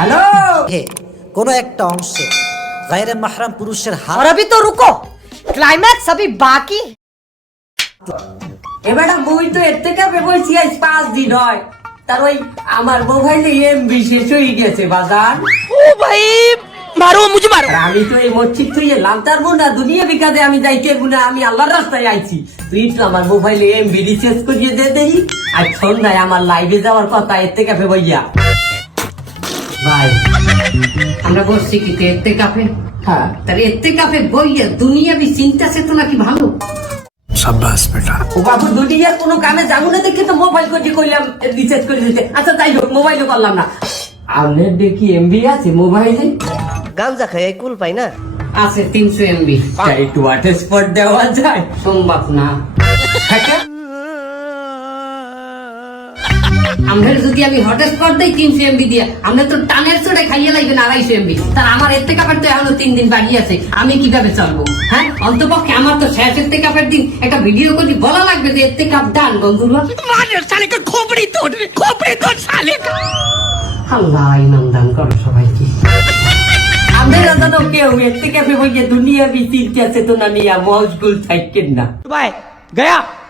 Hello হে কোনো একটা অংশে গায়রে মাহরাম পুরুষের হাত और अभी तो रुको क्लाइमैक्स अभी बाकी है। এবার বই তো এর থেকে বলছি আজ পাঁচ দিন হয় তার ওই আমার মোবাইলে এমবি শেষ হয়ে গেছে বাজার আর আমি তো এই মসজিদ তুই এলাম তার না দুনিয়া বিকাজে আমি যাইতে না আমি আল্লাহর রাস্তায় আইছি তুই তো আমার মোবাইলে এমবি রিচার্জ করিয়ে দে দেই আর সন্ধ্যায় আমার লাইভে যাওয়ার কথা এর থেকে ভেবইয়া ভাই আমরা বলছি কি এতে কাপে? হ্যাঁ। তাহলে এতে কাপে বইয়ে দুনিয়াবি চিন্তা চেতনা কি ভালো? সাব্বাস বেটা। ও বাবু দুনিয়ার কোনো কানে যাব না দেখে তো মোবাইল করে কইলাম রিচার্জ করে দিতে। আচ্ছা তাই হোক মোবাইলও করলাম না। আপনি দেখি এমবি আছে মোবাইলে গাঞ্জা খাই কুল পাই না? আছে তিনশো এমবি একটু হোয়াটসঅ্যাপ দেওয়া যায়। সম্ভব না। হ্যাঁ, আমরা যদি আমি হটস্পট দেই তিনশো এমবি দিয়ে আমরা তো টানের চোটে খাইয়ে লাগবেন আড়াইশো এমবি তার আমার এর থেকে তো এখনও তিন দিন বাকি আছে আমি কীভাবে চলবো? হ্যাঁ? অন্তপক্ষে আমার তো শেষ এর থেকে দিন একটা ভিডিও করি বলা লাগবে যে এর থেকে ডান বন্ধুরা। খোপড়ি তোর খোপড়ি তোর সালে আল্লাহ ইমান দান করো সবাইকে। গয়া।